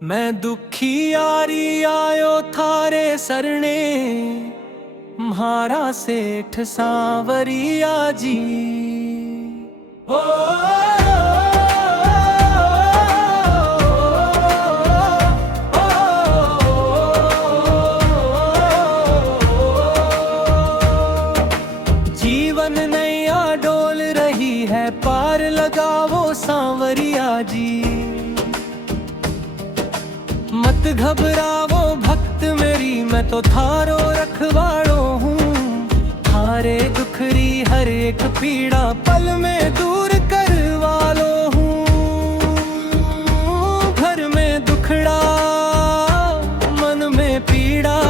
मैं दुखी यारी आयो थारे सरने, म्हारा सेठ सांवरिया जी। ओ जीवन नैया डोल रही है, पार लगावो सांवरिया जी। मत घबरावो भक्त मेरी, मैं तो थारो रखवाड़ो हूँ। थारे दुखरी हर एक पीड़ा पल में दूर करवा लो हूँ। घर में दुखड़ा मन में पीड़ा,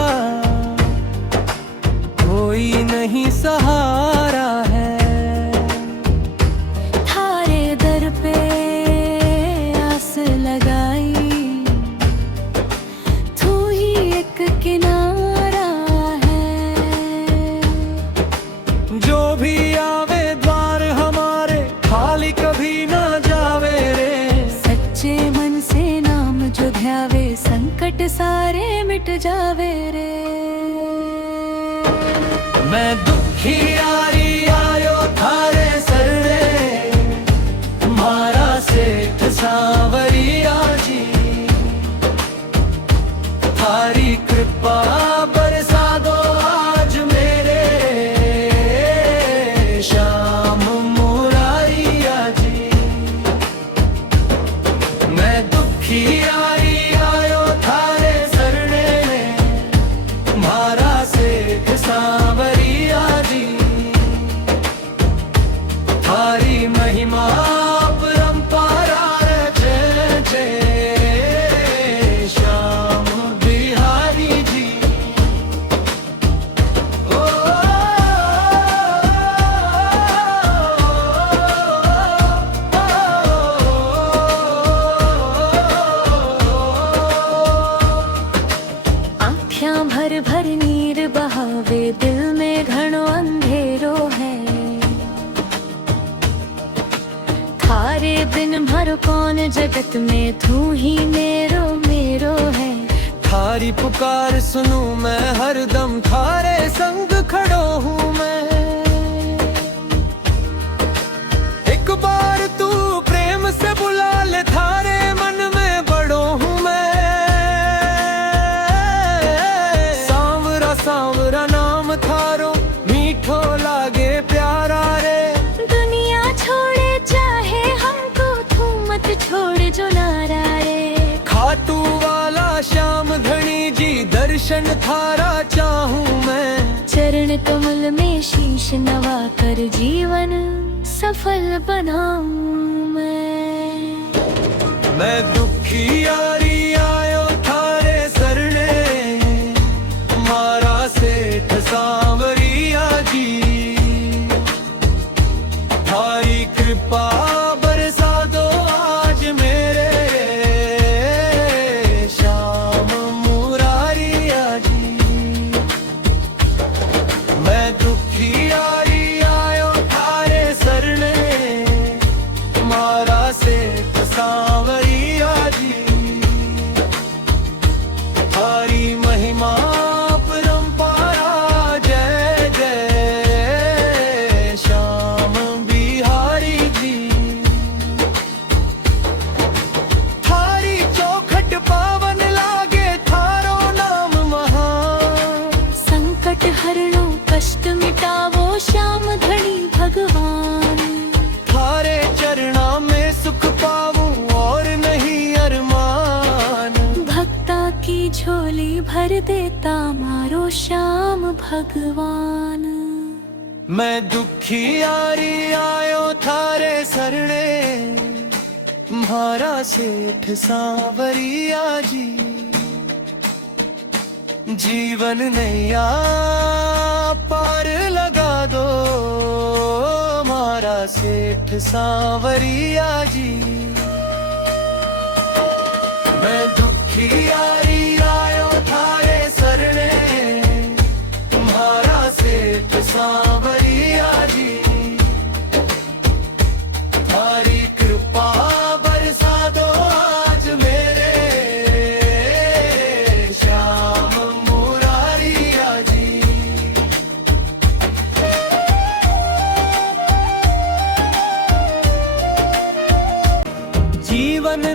कोई नहीं सहारा है। थारे दर पे आस लगाई, किनारा है। जो भी आवे द्वार हमारे, खाली कभी ना जावे रे। सच्चे मन से नाम जो ध्यावे, संकट सारे मिट जावे रे। मैं दुखी यारी आयो थारे सरने, म्हारा सेठ सांवरिया जी। थारी कृपा बरसा दो आज मेरे, श्याम मुरारिया जी। मैं दुखी यारी आयो थारे सरने, म्हारा सेठ सांवरिया जी। थारी महिमा परंपरा जय जय श्याम बिहारी जी। आँखियाँ भर भर नीर बहावे, दिल में घणो अंधेरो है। थारे बिन मर कौन जगत में, तू ही मेरो मेरो है। थारी पुकार सुनूं मैं हरदम, थारे संग खड़ो हूँ मैं। एक बार तू प्रेम से बुला ले, थारे मन में बड़ो हूँ मैं। सांवरा सांवरा नाम थारो, मीठो लागे प्यारा रे। दुनिया छोड़े चाहे हमको, तू मत छोड़ जो नारा रे। खाटू वाला श्याम धनी जी, दर्शन थारा चाहूं मैं। चरण कमल में शीश नवा कर, जीवन सफल बनाऊं मैं दुखी यारी आयो थारे सरने, म्हारा सेठ सांवरिया जी। थारी कृपा बरसा दो आज मेरे, श्याम मुरारिया जी। मैं दुखी यारी आयो थारे सरने, म्हारा सेठ सांवरिया जी। थारी महिमा परंपरा जय जय श्याम बिहारी जी। थारी चौखट पावन लागे, थारो नाम महान। संकट हरणो कष्ट मिटावो, श्याम धनी भगवान। थारे चरणा में सुख पाऊं और नहीं अरमान। भक्ता की झोली भर देता मारो श्याम भगवान। मैं दुखी यारी आयो थारे सरने, म्हारा सेठ सांवरिया जी। जीवन नैया पार लगा दो, म्हारा सेठ सांवरिया जी। मैं दुखी यारी आयो थारे सरने, म्हारा सेठ सांवरिया जी। थारी कृपा बरसा दो आज मेरे,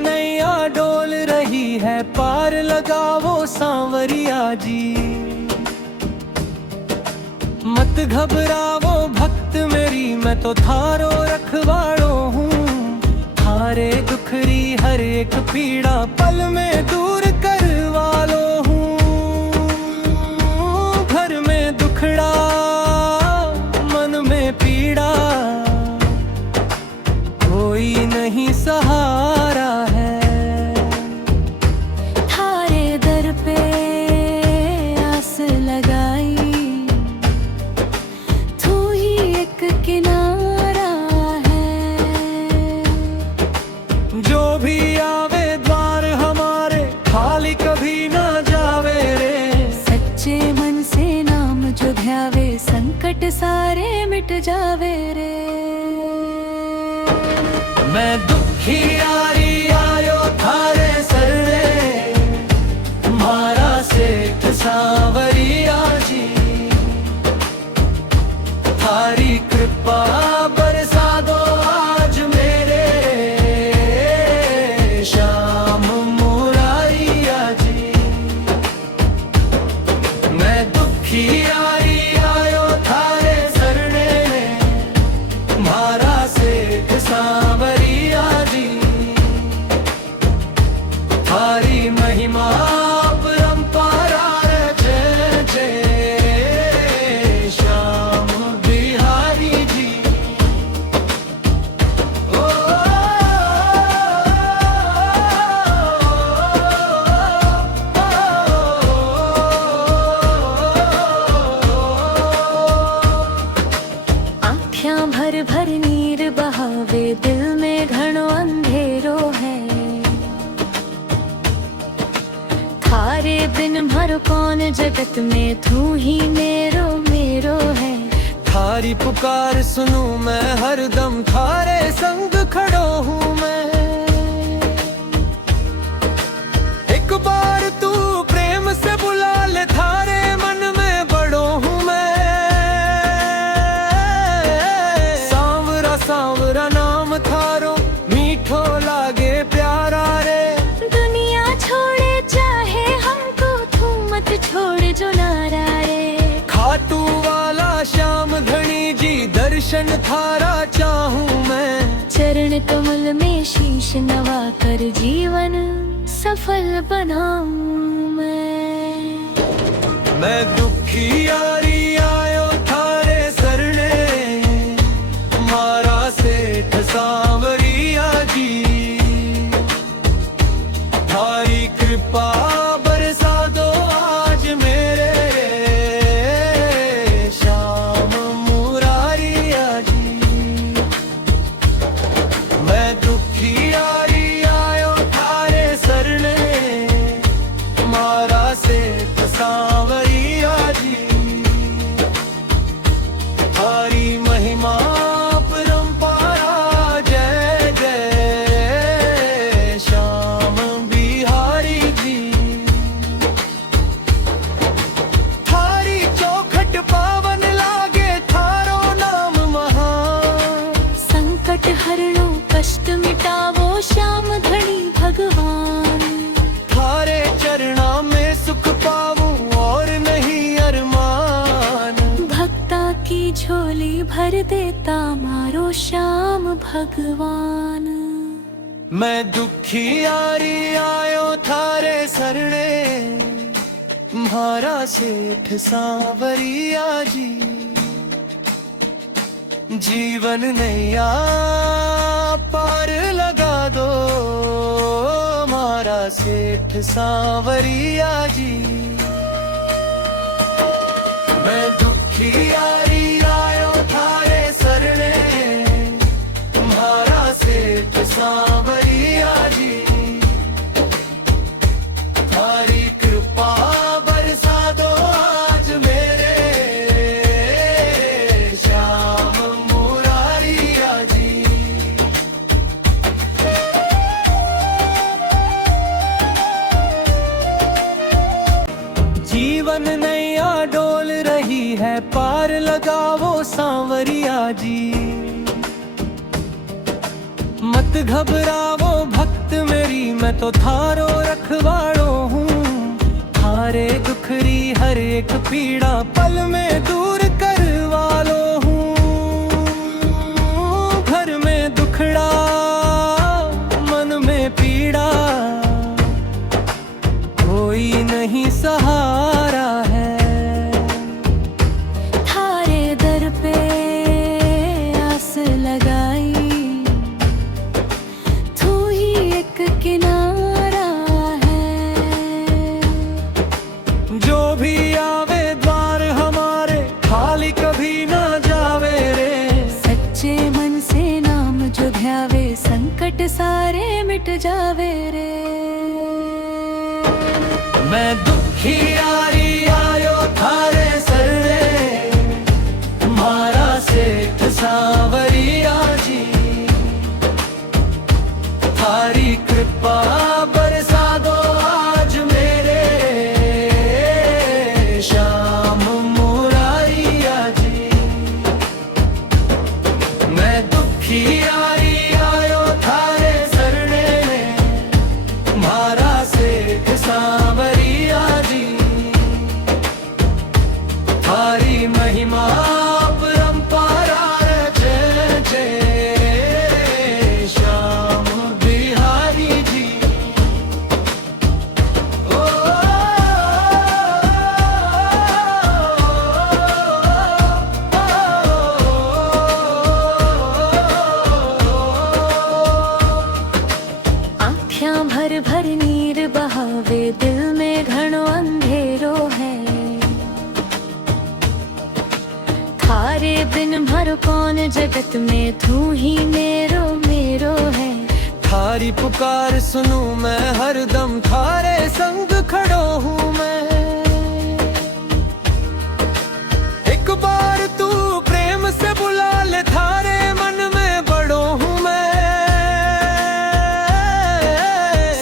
नैया डोल रही है, पार लगाओ सांवरिया जी। मत घबराओ भक्त मेरी, मैं तो थारो रखवाड़ो हूँ। थारे दुखरी हर एक पीड़ा पल में दूर करवा लो हूँ। घर में दुखड़ा मन में पीड़ा, कोई नहीं सहारा है। थारे दर पे आस लगाई, तू ही एक किनारा है। जो भी आवे द्वार हमारे, खाली कभी ना जावे रे। सच्चे मन से नाम जो ध्यावे, संकट सारे मिट जावे रे। मैं दुखियारी आयो थारे सरणे, मारा सेठ सांवरिया जी। थारी कृपा बरसा दो आज मेरे, श्याम मुरारिया जी। मैं दुखियारी आयो थारे सरणे, मारा सेठ सांवरिया जी। थारी महिमा परंपरा जय जय श्याम बिहारी जी। ओ, आँखियाँ भर भर नीर बहावे, दिल में घणो अंधेरो है। थारे बिन भर कौन जगत में, तू ही मेरो मेरो है। थारी पुकार सुनूं मैं हरदम, थारे संग खड़ो हूँ मैं। एक बार तू प्रेम से बुला ले, थारे मन में बड़ो हूँ मैं। सांवरा सांवरा नाम थारो, मीठो लागे प्यारा रे। दुनिया छोड़े चाहे हमको, तू मत छोड़ जो नारा रे। खाटू वाला श्याम धनी जी, दर्शन थारा चाहूं मैं। चरण कमल में शीश नवा कर, जीवन सफल बनाऊं मैं दुखियारी आयो थारे सरणे, मारा सेठ सांवरिया जी। थारी कृपा बरसा दो आज मेरे, श्याम मुरारिया जी। मैं दुखियारी आयो थारे सरणे, मारा सेठ सांवरिया जी। थारी महिमा परंपरा जय जय श्याम बिहारी जी। थारी चौखट पावन लागे, थारो नाम महान। संकट हरणो कष्ट मिटावो, श्याम धनी भगवान। थारे चरणा में सुख पाऊं और नहीं अरमान। भक्ता की झोली भर देता मारो श्याम भगवान। मैं दुखियारी आयो थारे सरणे, मारा सेठ सांवरिया जी। जीवन नैया पार लगा दो, मारा सेठ सांवरिया जी। मैं दुखियारी आयो थारे सरणे, मारा सेठ सांवरिया जी। थारी कृपा बरसा दो आज मेरे, श्याम मुरारिया जी। जीवन नैया डोल रही है, पार लगाओ सांवरिया जी। मत घबराओ भक्त भक्त मेरी मैं तो थारो रखवाड़ो हूँ। थारे दुखरी हर एक पीड़ा पल में दूर करवा लो हूँ। घर में दुखड़ा मन में पीड़ा कोई नहीं सहारा है। थारे दर पे आस लगाई, तू ही एक किनारा है। जो भी आवे द्वार हमारे खाली कभी ना जावे रे। सच्चे मन से नाम जो ध्यावे संकट सारे मिट जावे रे। मैं दुखी यारी आयो थारे सरने, मारा सेठ सांवरिया जी। थारी कृपा बरसा दो आज मेरे श्याम मुरारिया जी। मैं दुखी यारी आयो थारे सरने, मारा सेठ सांवरिया जी। थारी महिमा परंपरा जय जय श्याम बिहारी जी। ओ, आँखियाँ भर भर नीर बहावे, दिल में घणो अंधेरो है। थारे बिन भर कौन जगत में, तू ही मेरो मेरो है। थारी पुकार सुनूं मैं हरदम, थारे संग खड़ो हूँ मैं। एक बार तू प्रेम से बुला ले, थारे मन में बड़ो हूँ मैं।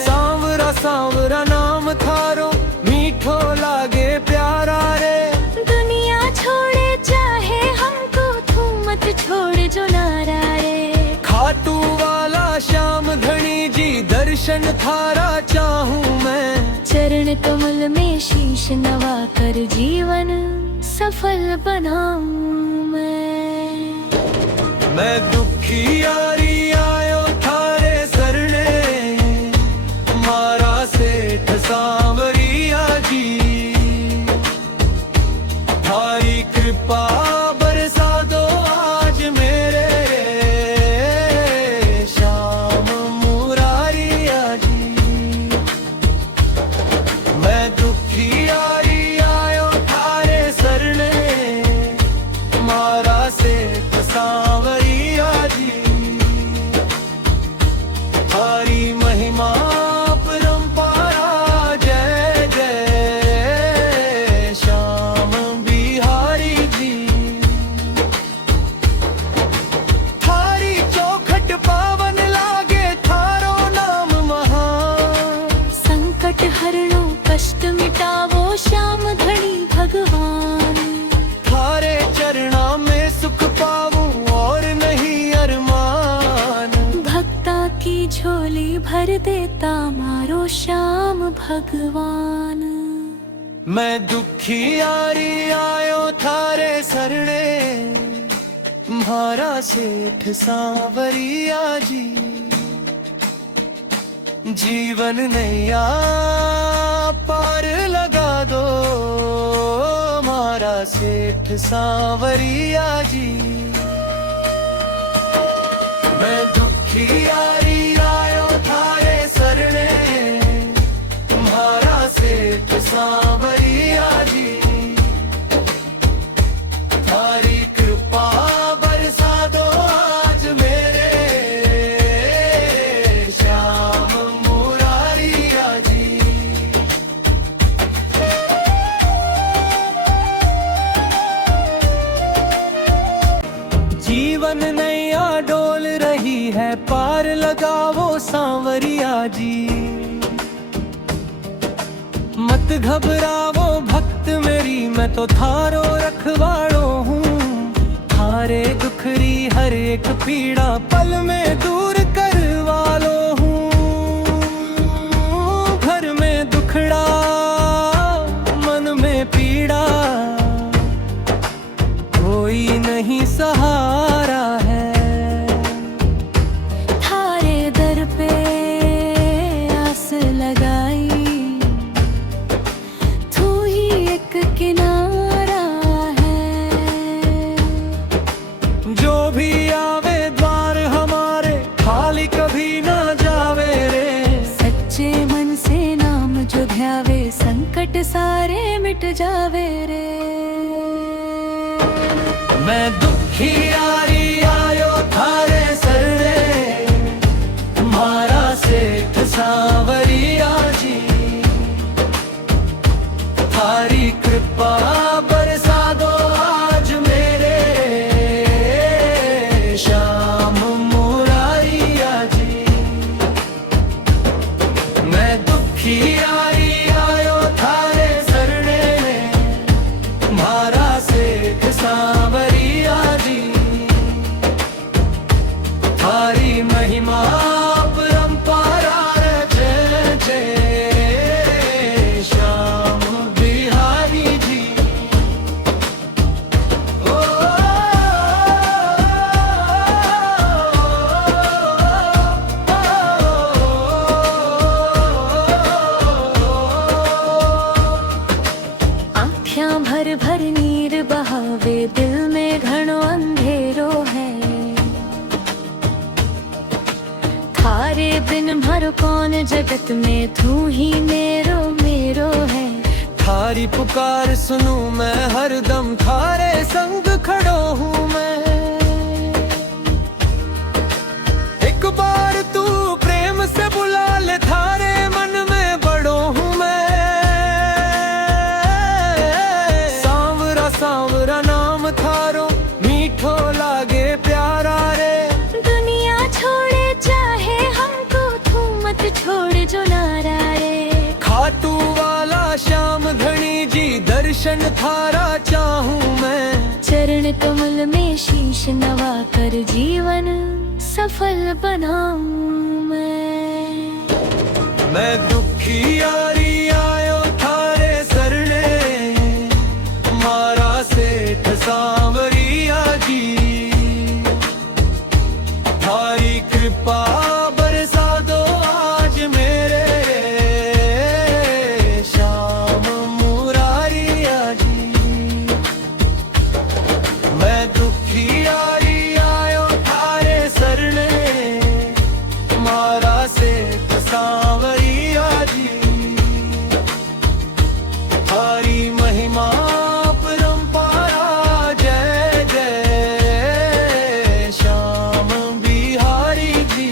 सांवरा सांवरा नाम थारो मीठो लागे प्यारा रे। दुनिया छोड़े चाहे हमको, तू मत छोड़ जो नारा रे। खाटू वाला श्याम धनी जी, दर्शन थारा चाहूं मैं। चरण कमल में शीश नवा कर जीवन सफल बनाऊं मैं दुखी यारी आयो थारे सरने, मारा सेठ सांवरिया जी। थारी कृपा बरसा दो आज मेरे श्याम मुरारिया जी। मैं दुखी यारी आयो थारे सरने, मारा सेठ सांवरिया जी। थारी महिमा परंपरा जय जय श्याम बिहारी जी। थारी चौखट पावन लागे, थारो नाम महान। संकट हरणो कष्ट मिटावो, श्याम धनी भगवान। थारे चरणा में सुख पाऊं और नहीं अरमान। भक्ता की झोली भर देता मारो श्याम भगवान। मैं दुखी यारी आयो थारे सरने, मारा सेठ सांवरिया जी। जीवन नैया पार लगा दो, मारा सेठ सांवरिया जी। मैं दुखी यारी आयो थारे सरने, मारा सेठ सांवरिया जी। थारी कृपा बरसा दो आज मेरे श्याम मुरारिया जी। जीवन नैया डोल रही है, पार लगावो सांवरिया जी। मत घबरावो भक्त मेरी, मैं तो थारो रखवाड़ो हूँ। थारे दुखरी हर एक पीड़ा पल में दूर करवा लो हूँ। से नाम जो ध्यावे संकट सारे मिट जावे रे। मैं दुखी यारी आयो थारे सरणे, मारा सेठ सांवरिया जी। थारी कृपा बरसा दो आज मेरे श्याम मुरारिया जी। मैं दुखी यारी आयो थारे सरणे, मारा सेठ सांवरिया जी। थारी महिमा परंपरा जय जय श्याम बिहारी जी। ओ, आँखियाँ भर भर नीर बहावे, दिल में घणो अंधेरो है। थारे बिन मारो कौन जगत में, तू ही मेरो मेरो है। थारी पुकार सुनूं मैं हरदम, थारे संग खड़ो हूँ मैं। एक बार तू प्रेम से बुला ले, थारे मन में बड़ो हूँ मैं। सांवरा सांवरा नाम थारो, मीठो लागे प्यारा रे। दुनिया छोड़े चाहे हमको, तू मत छोड़ जो नारा रे। खाटू वाला श्याम धनी जी, दर्शन थारा चाहूं मैं। चरण कमल में शीश नवा कर, जीवन सफल बनाऊं मैं दुखी यारी आयो थारे सरणे, मारा सेठ सांवरिया जी। थारी कृपा बरसा दो आज मेरे श्याम मुरारिया जी। मैं दुखी यारी आयो थारे सरणे, मारा सेठ सांवरिया जी। थारी महिमा परंपरा जय जय श्याम बिहारी जी।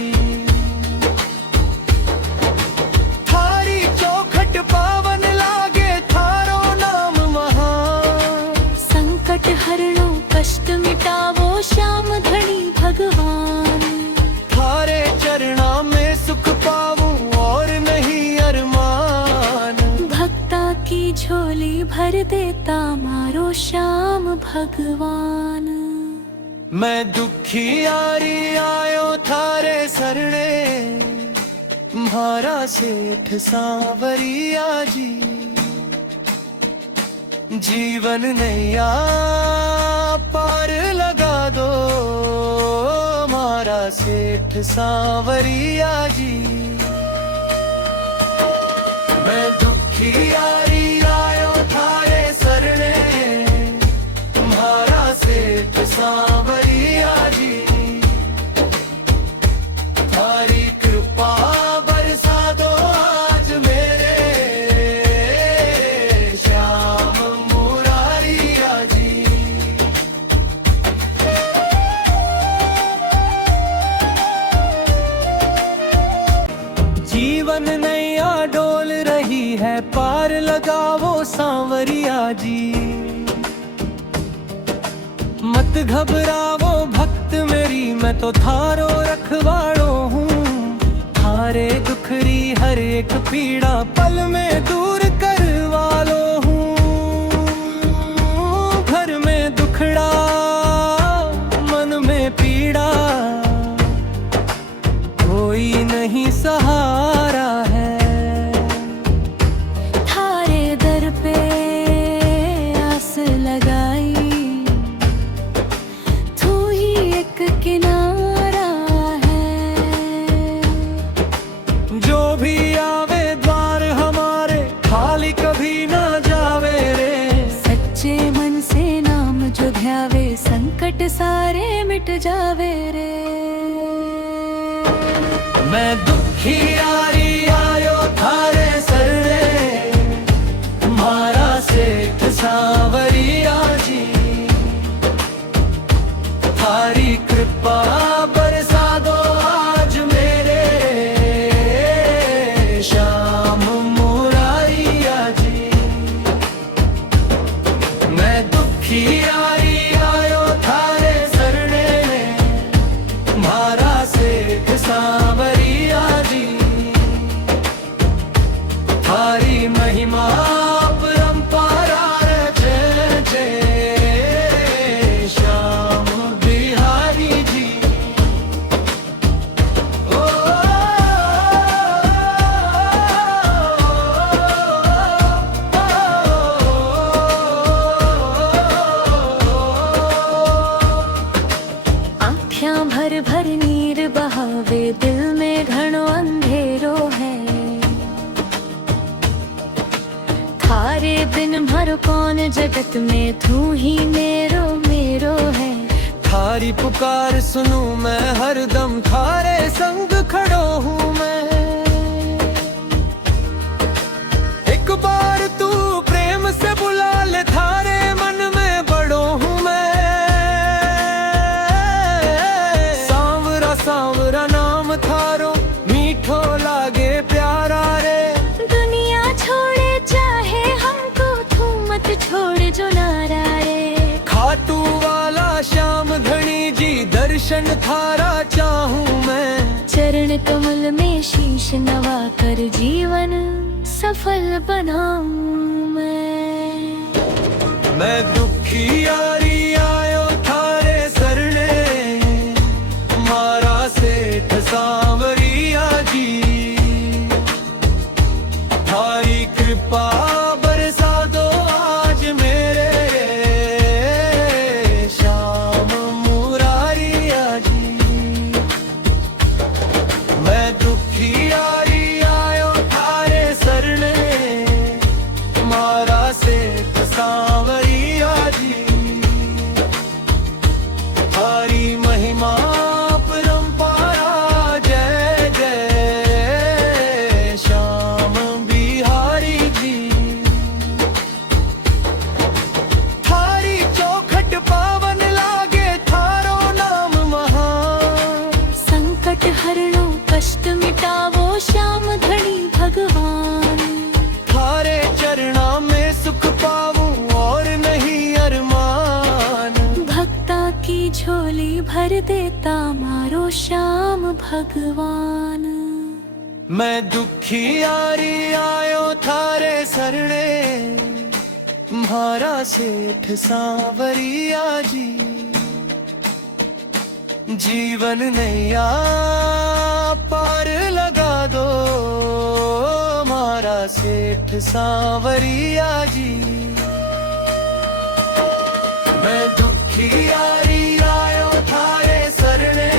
थारी चौखट पावन लागे, थारो नाम महान। संकट हरणो कष्ट मिटावो, श्याम धनी भगवान। थारे चरणा में सुख पाऊं और नहीं अरमान। भक्ता की झोली भर देता मारो श्याम भगवान। मैं दुखी यारी आयो थारे सरणे, मारा सेठ सांवरिया जी। जीवन नैया पार लगा दो, मारा सेठ सांवरिया जी। मैं दुखी यारी आयो थारे सरणे, मारा सेठ सांवरिया जी। थारी कृपा बरसा दो आज मेरे श्याम मुरारिया जी। जीवन नैया डोल रही है, पार लगावो सांवरिया जी। मत घबरावो भक्त मेरी, मैं तो थारो रखवाड़ो हूँ। थारे दुखरी हर एक पीड़ा पल में दूर करवा लो हूँ। घर में दुखड़ा मन में पीड़ा, कोई नहीं सहारा है। थारे दर पे आस लगाई, तू ही एक किनारा है। जो भी आवे द्वार हमारे, खाली कभी ना जावे रे। सच्चे मन से नाम जो ध्यावे, संकट सारे मिट जावे रे। मैं दुखी यारी आयो थारे बिन हर कौन जगत में, तू ही मेरो मेरो है। थारी पुकार सुनूं मैं हरदम, थारे संग खड़ो हूँ मैं। एक बार तू प्रेम से बुला ले, थारे मन में बड़ो हूँ मैं। सांवरा सांवरा नाम थारो, मीठो लागे प्यारा रे। दुनिया छोड़े चाहे हमको, तू मत छोड़ जो नारा रे। खाटू वाला श्याम धनी जी, दर्शन थारा चाहूं मैं। चरण कमल में शीश नवा कर, जीवन सफल बनाऊं मैं दुखी यारी आयो थारे सरने, मारा सेठ सांवरिया जी। थारी कृपा बरसा दो आज मेरे, श्याम मुरारिया जी। मैं दुखी यारी आयो थारे सरने, मारा सेठ सांवरिया जी। थारी महिमा परंपरा, जय जय श्याम बिहारी जी। थारी चौखट पावन लागे, थारो नाम महान। संकट हरणो कष्ट मिटावो, श्याम धनी भगवान। थारे चरणा में सुख पाऊं और नहीं अरमान। भक्ता की झोली भर देता मारो श्याम भगवान। मैं दुखी यारी आयो थारे सरने, म्हारा सेठ सांवरिया जी। जीवन नैया पार लगा दो, म्हारा सेठ सांवरिया जी। मैं दुखी यारी आयो थारे सरने,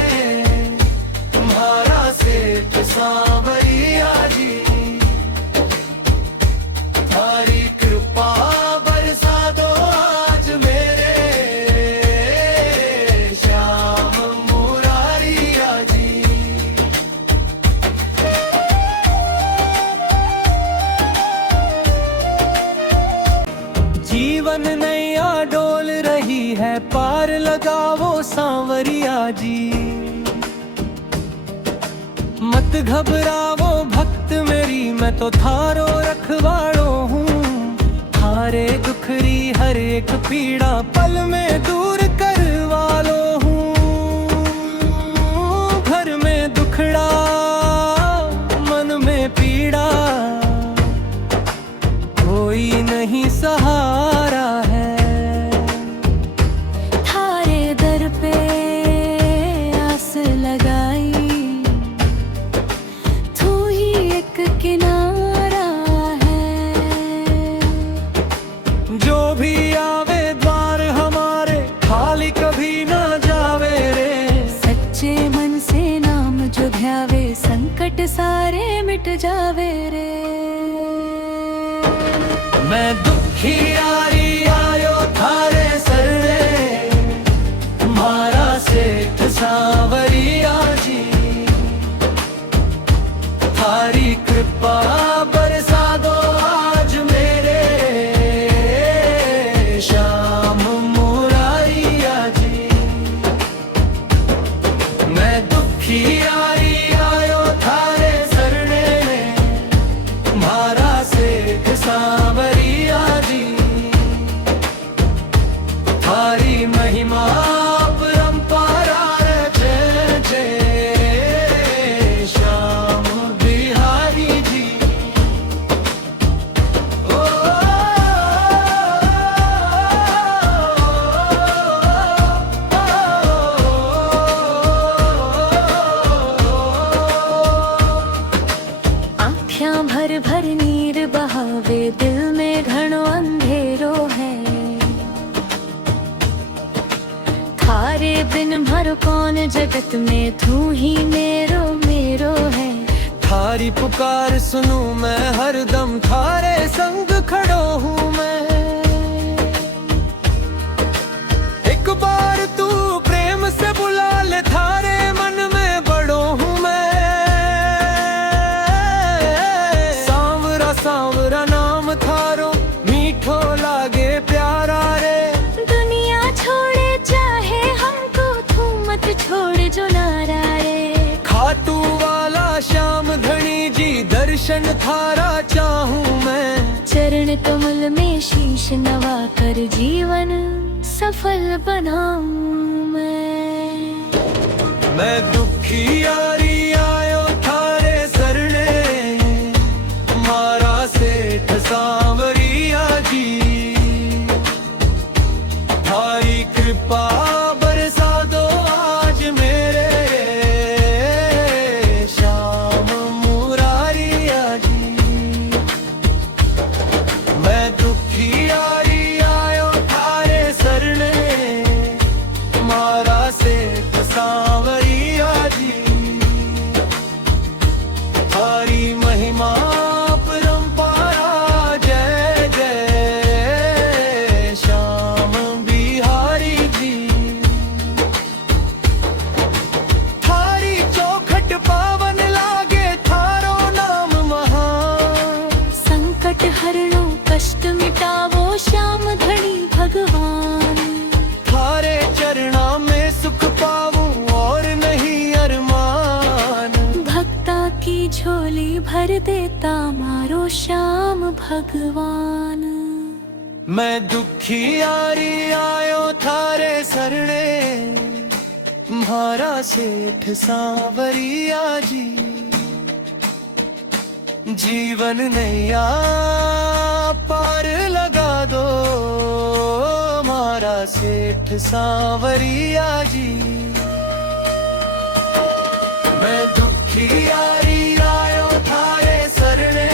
तुम्हारा सेठ सांवरिया जी। थारी कृपा बरसा दो आज मेरे, श्याम मुरारिया जी। जीवन नैया डोल रही है, पार लगावो सांवरिया जी। मत घबरावो भक्त मेरी, मैं तो थारो रखवाड़ो हूँ। थारे दुखरी हर एक पीड़ा, पल में दूर करवा लो हूँ। घर में दुखड़ा मन में पीड़ा, कोई नहीं सहारा है। थारे दर पे आस लगाई, तू ही एक किनारा है। जो भी आवे द्वार हमारे, खाली कभी ना जावे रे। सच्चे मन से नाम जो ध्यावे, संकट सारे मिट जावे रे। मैं दुखी यारी आयो थारे सरने, तुम्हारा सेठ सांवरिया जी। थारी कृपा बरसा दो आज मेरे, श्याम मुरारिया जी। मैं दुखी यारी आयो थारे सरने, तुम्हारा सेठ सांवरिया जी। थारी महिमा परंपरा, जय जय श्याम बिहारी जी। ओ, आँखियाँ भर भर नीर बहावे, दिल में घणो अंधेरो है। थारे बिन हर कौन जगत में, तू ही मेरो मेरो है। थारी पुकार सुनूं मैं हरदम, थारे संग खड़ो हूँ मैं। दर्शन थारा चाहूं मैं। चरण कमल में शीश नवा कर जीवन सफल बनाऊं मैं दुखी यारी आयो थारे सरणे, मारा सेठ सांवरिया जी। थारी कृपा बरसा दो आज मेरे श्याम मुरारिया जी। मैं दुखी यारी आयो थारे सरणे, मारा सेठ सांवरिया जी। थारी महिमा परंपरा जय जय श्याम बिहारी जी। थारी चौखट पावन लागे थारो नाम महान। संकट हरणो कष्ट मिटावो श्याम धनी भगवान। थारे चरणा में सुख पाऊं और नहीं अरमान। भक्ता की झोली भर देता मारो श्याम भगवान। मैं दुखी यारी आयो थारे सरणे, म्हारा सेठ सांवरिया जी। जीवन नैया पार लगा दो म्हारा सेठ सांवरिया जी। मैं दुखी यारी आयो थारे सरणे,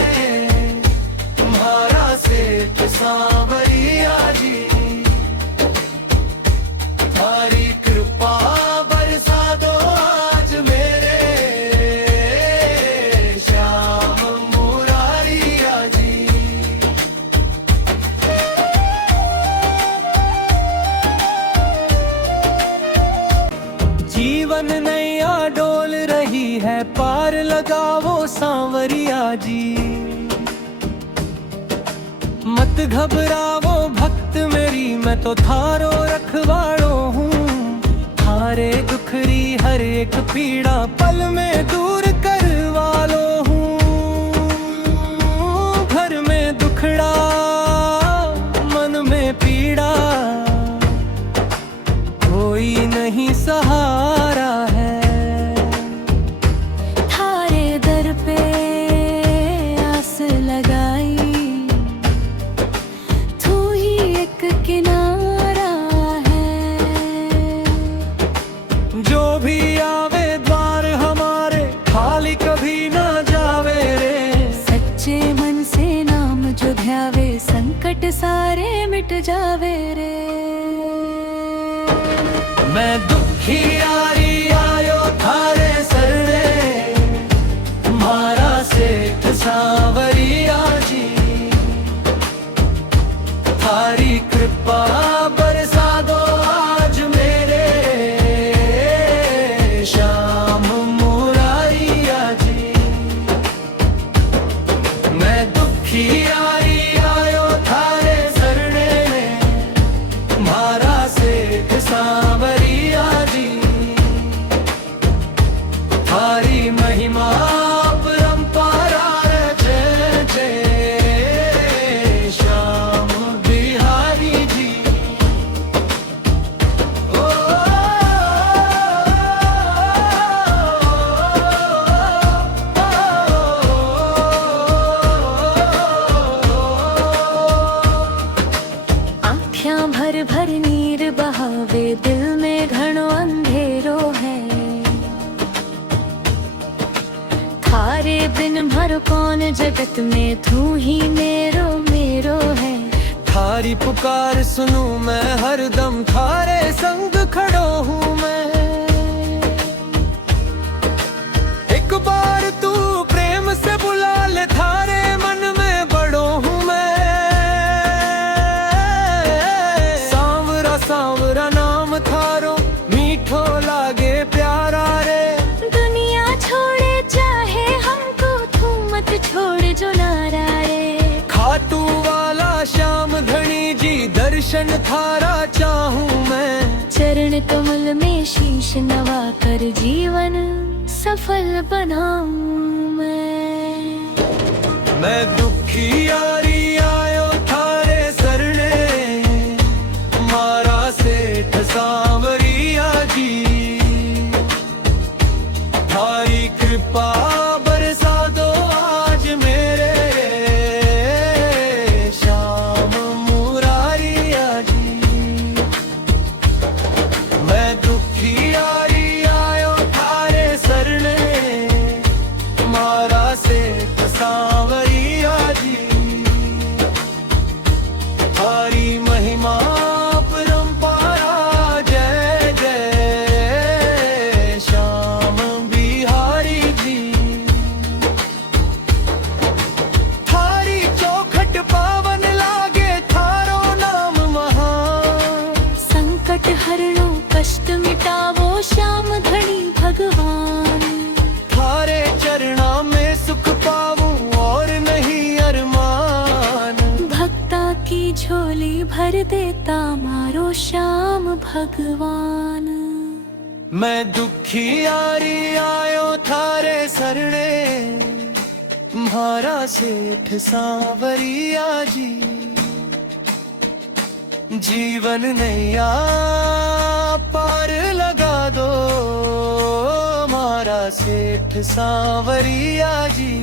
तुम्हारा सेठ सांवरिया जी। थारी कृपा बरसा दो आज मेरे श्याम मुरारिया जी। जीवन नैया डोल रही है पार लगावो सांवरिया जी। मत घबरावो भक्त मेरी मैं तो थारो रखवाड़ो हूँ। थारे दुखरी हर एक पीड़ा पल में दूर करवा लो हूँ। घर में दुखड़ा मन में पीड़ा, कोई नहीं सहारा है। थारे दर पे आस लगाई, तू ही एक किनारा है। जो भी आवे द्वार हमारे खाली कभी ना जावे रे। सच्चे मन से नाम जो ध्यावे संकट सारे मिट जावे रे। मैं दुखी यारी आयो थारे सरणे, म्हारा सेठ सांवरिया जी। थारी कृपा बरसा दो आज मेरे श्याम मुरारिया जी। मैं दुखी यारी आयो थारे सरणे, म्हारा सेठ सांवरिया जी। थारी महिमा परंपरा जय जय श्याम बिहारी जी। ओ, आँखियाँ भर भर नीर बहावे दिल में घणो अंधेरो है। थारे बिन भर कौन जगत में तू ही मेरो मेरो है। थारी पुकार सुनूं मैं हरदम थारे संग खड़ो हूँ मैं। एक बार तू प्रेम से बुला ले थारे मन में बड़ो हूँ मैं। सांवरा सांवरा नाम थारो मीठो लागे प्यारा रे। दुनिया छोड़े चाहे हमको तू मत छोड़ जो नारा रे। खाटू वाला श्याम धनी जी दर्शन थारा चाहूं मैं। चरण कमल में शीश नवा कर जीवन सफल बनाऊं मैं। मैं दुखी यारी आयो थारे सरणे मारा सेठ सांवरिया जी थारी कृपा बरसा दो आज मेरे श्याम मुरारिया जी मैं दुखी यारी आयो थारे सरणे मारा सेठ सांवरिया जी थारी महिमा परंपरा जय जय श्याम बिहारी जी थारी चौखट पावन लागे थारो नाम महान संकट हरणो कष्ट मिटावो श्याम धनी भगवान थारे चरणा में सुख पाऊं और नहीं अरमान भक्ता की झोली भर देता मारो श्याम भगवान मैं दुखी यारी आयो थारे सरणे म्हारा सेठ सांवरिया जी जीवन नैया पार लगा दो मारा सेठ सांवरिया जी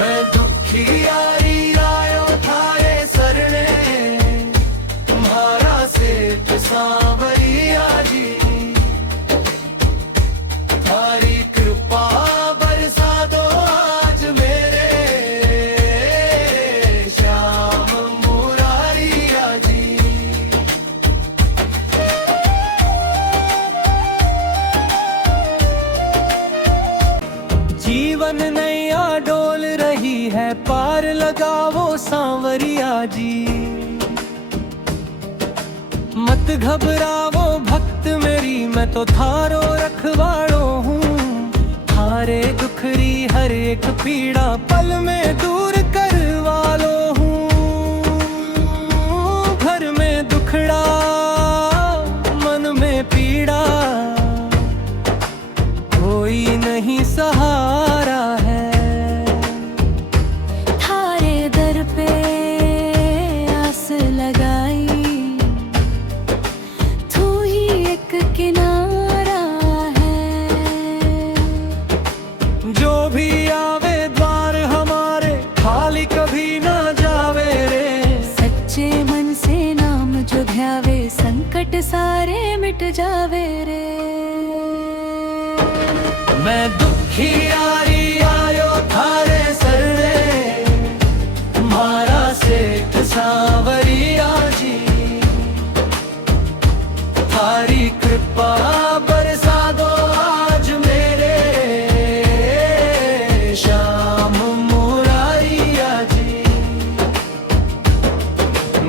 मैं दुखी यारी आयो थारे सरणे तुम्हारा सेठ सांवरिया जी थारी कृपा बरसा दो आज मेरे श्याम मुरारिया जी जीवन नैया डोल रही है पार लगावो सांवरिया जी मत घबरावो भक्त मेरी मैं तो थारो रखवाड़ो हूँ थारे दुखरी हर एक पीड़ा पल में दूर करवा लो हूँ घर में दुखड़ा मन में पीड़ा कोई नहीं सहारा है थारे दर पे आस लगाई तू ही एक किनारा है जो भी आवे द्वार हमारे खाली कभी ना जावे रे सच्चे मन से नाम जो ध्यावे संकट सारे मिट जावे रे मैं दुखी यारी आयो थारे सरणे तुम्हारा सेठ सांवरिया जी थारी कृपा बरसा दो आज मेरे श्याम मुरारिया जी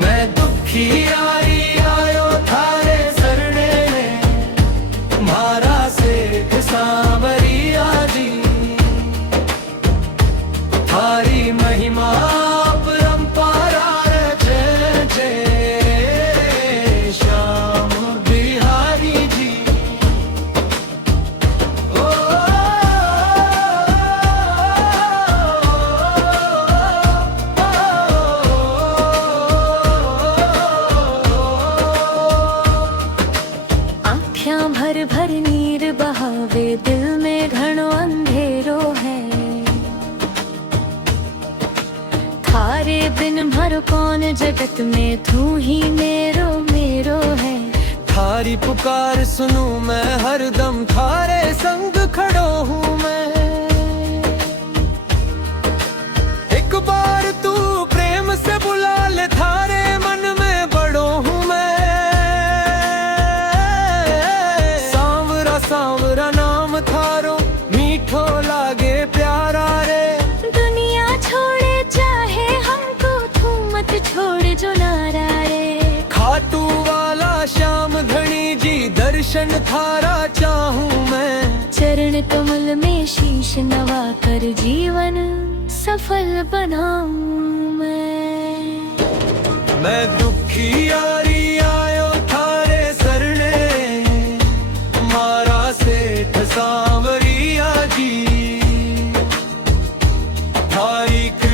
मैं दुखी यारी आयो थारे सरणे तुम्हारा सेठ सांवरिया जी थारी महिमा परंपरा जय जय श्याम बिहारी जी ओ, आँखियाँ भर भर नीर बहावे दिल में घणो अंधेरो है थारे बिन मर कौन जगत में तू ही मेरो मेरो है थारी पुकार सुनूं मैं हरदम थारे संग खड़ो हूँ मैं एक बार तू प्रेम से बुला ले थारे मन में बड़ो हूँ मैं सांवरा सांवरा नाम थारो मीठो लागे प्यारा रे दुनिया छोड़े चाहे हमको तू मत छोड़ जो नारा रे खाटू वाला श्याम धनी जी दर्शन थारा चाहूं मैं चरण कमल में शीश नवा कर जीवन सफल बनाऊं मैं दुखी यारी आयो थारे सरणे मारा सेठ सांवरिया जी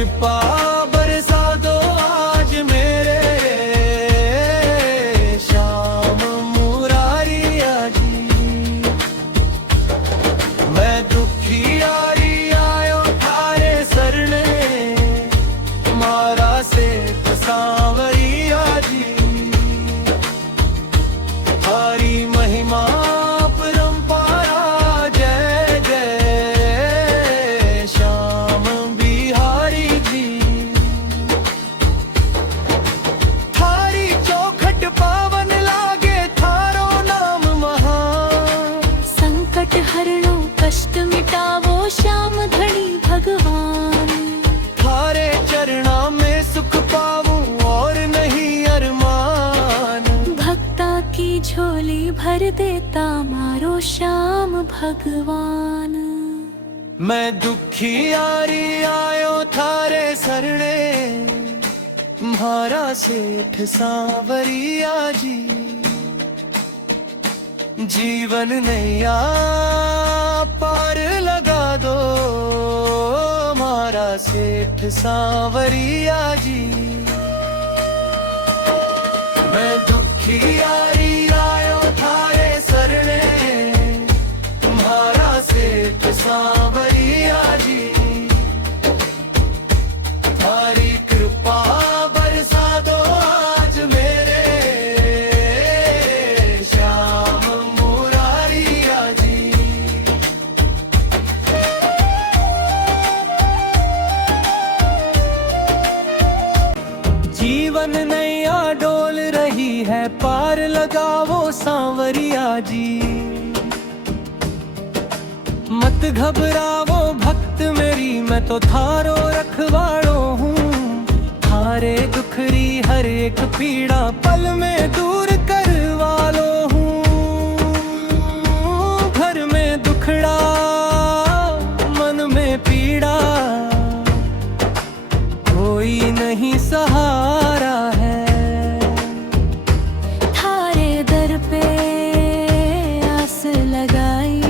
कृपा बरसा दो आज मेरे श्याम मुरारिया जी। मैं दुखी यारी आयो थारे सरने मारा सेठ सांवरिया जी। हरी महिमा परंपरा जय जय श्याम बिहारी जी। थारी चौखट पावन लागे थारो नाम महान। संकट हरणो कष्ट मिटावो श्याम धनी भगवान। थारे चरणा में सुख पाऊं और नहीं अरमान। भक्ता की झोली भर देता मारो श्याम भगवान। मैं दुखी यारी आयो थारे सरणे म्हारा सेठ सांवरिया जी। जीवन नैया पार लगा दो म्हारा सेठ सांवरिया जी। मैं दुखी यारी आयो थारे सरणे म्हारा सेठ सांवरिया जी। थारी कृपा बरसा दो आज मेरे श्याम मुरारिया जी। जीवन नैया डोल रही है पार लगावो सांवरिया जी। मत घबरावो भक्त मेरी मैं तो थारो रखवाड़ो हूँ। थारे दुखरी हर एक पीड़ा पल में दूर करवा लो हूँ। घर में दुखड़ा मन में पीड़ा कोई नहीं सहारा है। थारे दर पे आस लगाई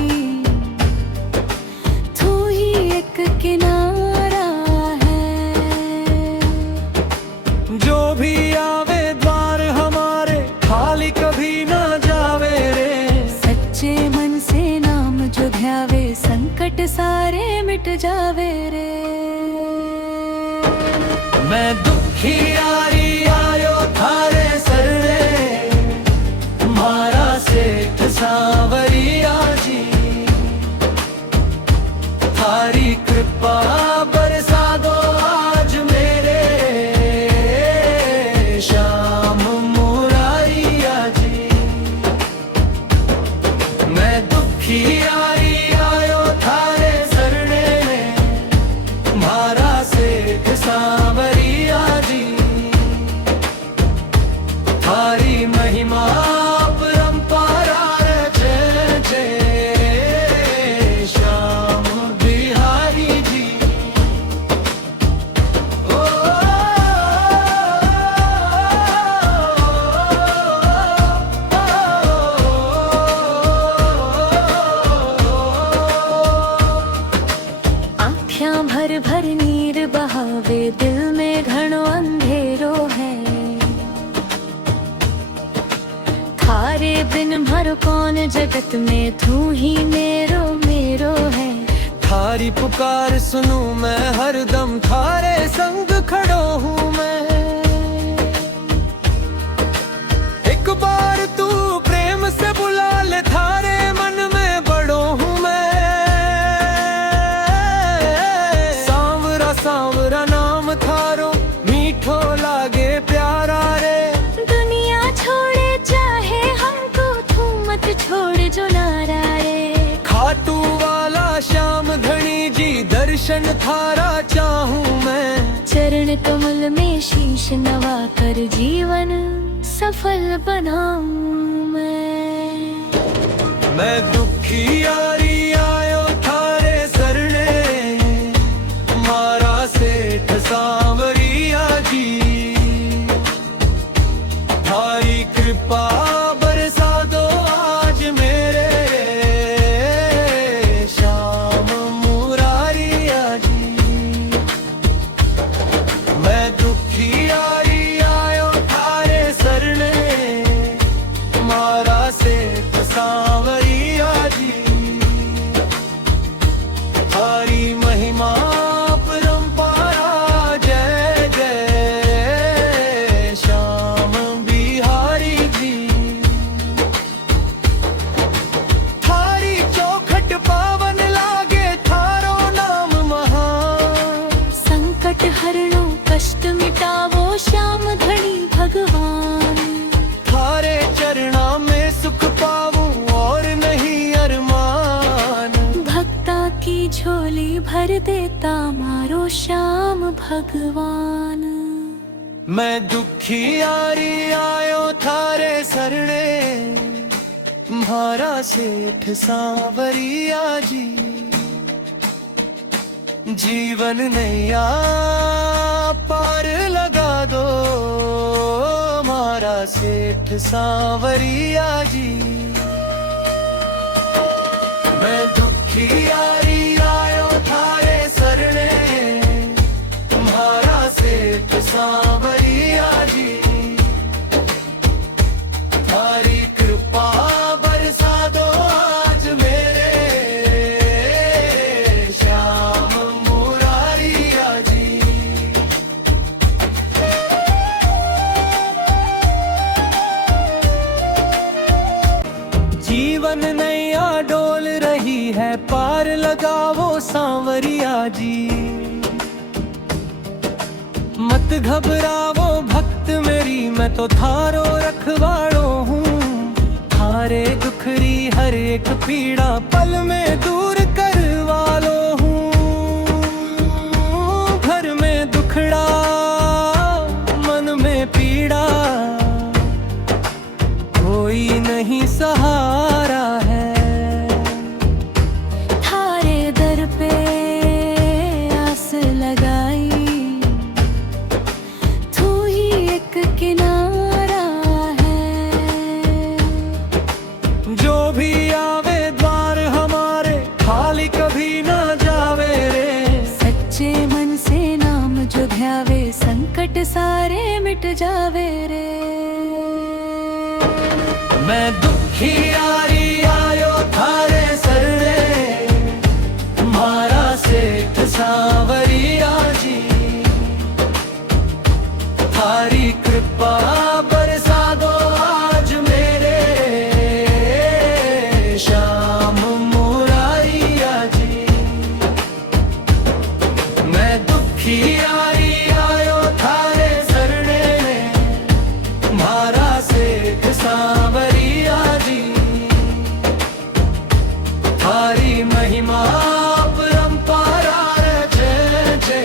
तू ही एक किनारा है। जो भी आवे द्वार हमारे खाली कभी ना जावे रे। सच्चे मन से नाम जो ध्यावे संकट सारे मिट जावे रे। मैं दुखी यारी आयो थारे सरणे म्हारा सेठ सांवरिया जी। थारी कृपा बरसा दो आज मेरे श्याम मुरारिया जी। मैं दुखी यारी आयो थारे सरणे म्हारा सेठ सांवरिया जी। थारी महिमा परंपरा जय जय श्याम बिहारी जी। ओ, आँखियाँ भर भर नीर बहावे दिल में घणो अंधेरो है। थारे बिन भर कौन जगत में तू ही मेरो मेरो है। थारी पुकार सुनूं मैं हरदम थारे संग खड़ो हूँ मैं। एक बार तू प्रेम से बुला ले थारे मन में बड़ो हूँ मैं। सांवरा सांवरा नाम थारो मीठो लागे प्यारा रे। दुनिया छोड़े चाहे हमको तू मत छोड़ जो नारा रे। खाटू वाला श्याम धनी जी दर्शन थारा चाहूं मैं। चरण कमल में शीश नवा कर जीवन सफल बनाऊं मैं दुखी यारी आयो थारे सरणे मारा सेठ सांवरिया जी। थारी कृपा बरसा दो आज मेरे श्याम मुरारिया जी। कष्ट मिटावो श्याम धनी भगवान। थारे चरणा में सुख पाऊं और नहीं अरमान। भक्ता की झोली भर देता मारो श्याम भगवान। मैं दुखी यारी आयो थारे सरणे, म्हारा सेठ सांवरिया जी। जीवन नैया पार लगा दो म्हारा सेठ सांवरिया जी। मैं दुखी यारी आयो थारे सरणे, तुम्हारा सेठ सांवरिया जी। थारी कृपा बरसा दो आज मेरे श्याम मुरारिया जी। जीवन नैया डोल रही है पार लगावो सांवरिया जी। मत घबरावो भक्त मेरी, मैं तो थारो रखवाड़ो हूँ। थारे दुखरी हर एक पीड़ा पल में दूर करवा लो हूँ। घर में दुखड़ा मन में पीड़ा, कोई नहीं सहारा है। थारे दर पे आस लगाई, तू ही एक किनारा है। जो भी आवे द्वार हमारे खाली कभी ना जावे रे। सच्चे मन से नाम जो ध्यावे संकट सारे मिट जावे रे। मैं दुखी यारी आयो थारे सरणे, तुम्हारा सेठ सांवरिया जी। थारी कृपा बरसा दो आज मेरे श्याम मुरारिया जी। मैं दुखी यारी आयो थारे सरणे, तुम्हारा सेठ सांवरिया जी। थारी महिमा परंपरा जय जय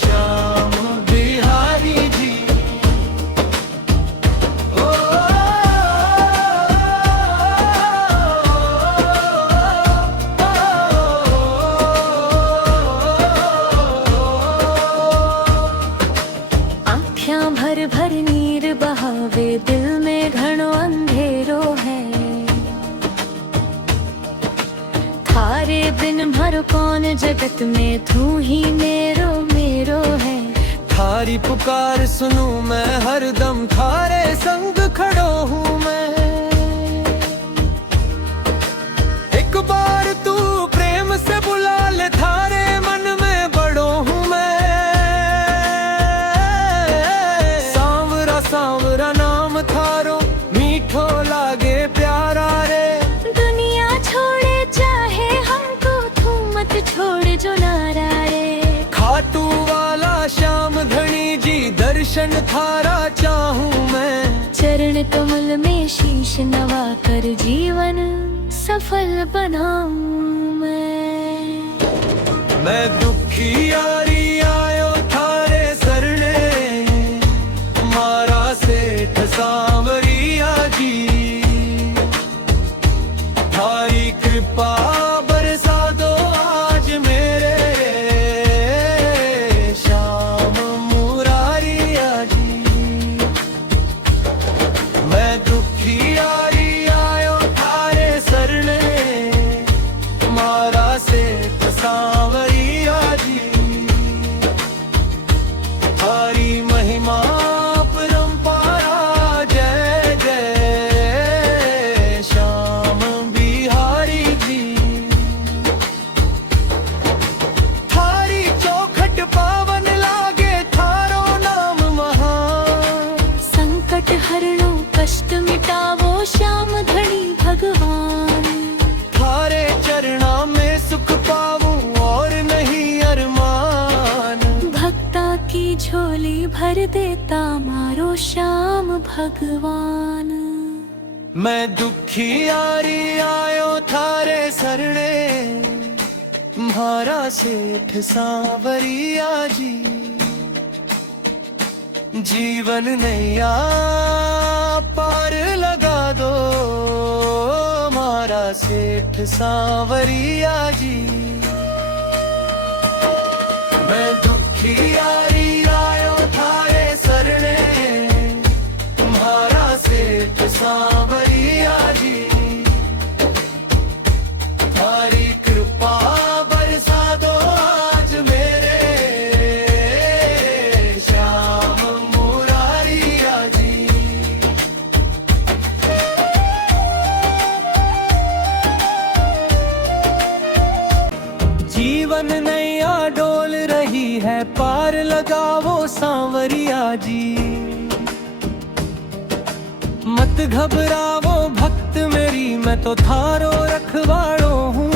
श्याम बिहारी जी। ओ, आँखियाँ भर भर नीर बहावे दिल में घणो अंधेरो है। थारे बिन भर कौन जगत में, तू ही मेरो मेरो है। थारी पुकार सुनूं मैं हरदम, थारे संग खड़ो हूँ मैं। एक बार तू प्रेम से बुला ले, थारे मन में बड़ो हूँ मैं। सांवरा सांवरा नाम थारो मीठो लागे प्यारा रे। दुनिया छोड़े चाहे हमको, तू मत छोड़ जो नारा रे। खाटू वाला श्याम धनी जी, दर्शन थारा चाहूं मैं। चरण कमल में शीश नवा कर जीवन सफल बनाऊं मैं दुखी यारी आयो थारे सरणे, मारा सेठ सांवरिया जी। थारी कृपा बरसा दो आज मेरे श्याम मुरारिया जी। मैं दुखी यारी आयो थारे सरणे, मारा सेठ सांवरिया जी। झोली भर देता मारो श्याम भगवान। मैं दुखी यारी आयो थारे सरणे, म्हारा सेठ सांवरिया जी। जीवन नैया पार लगा दो म्हारा सेठ सांवरिया जी। मैं दुखी यारी आयो थारे सरणे, तुम्हारा सेठ सांवरिया जी। थारी कृपा बरसा दो आज मेरे श्याम मुरारिया जी। जीवन नैया डोल रही है पार लगाओ सांवरिया जी। मत घबराओ भक्त मेरी, मैं तो थारो रखवाड़ो हूँ।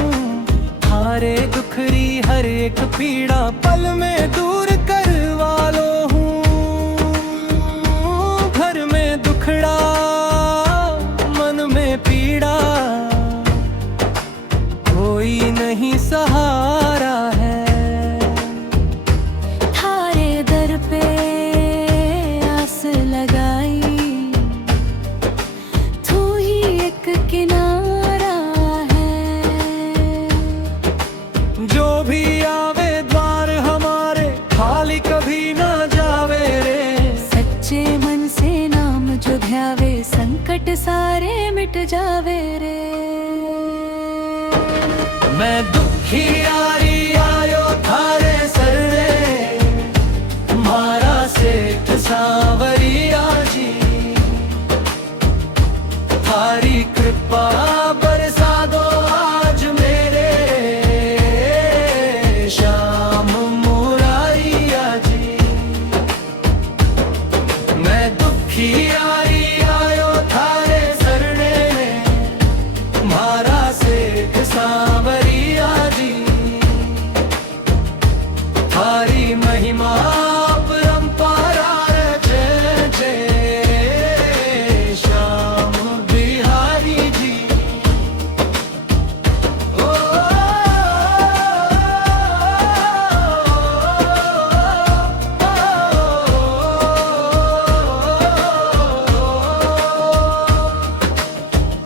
थारे दुखरी हर एक पीड़ा पल में दूर करवा लो हूँ। घर में दुखड़ा मन में पीड़ा, कोई नहीं सहारा है। थारे दर पे आस लगाई, तू ही एक किनारा है। जो भी आवे द्वार हमारे खाली कभी ना जावे रे। सच्चे मन से नाम जो ध्यावे संकट सारे मिट जावे रे। मैं दुखी यारी आयो थारे सरणे, तुम्हारा सेठ सांवरिया जी। थारी कृपा बरसा दो आज मेरे श्याम मुरारिया जी। मैं दुखी यारी आयो थारे सरणे, तुम्हारा सेठ सांवरिया जी। थारी महिमा परंपरा जय जय श्याम बिहारी जी। ओ,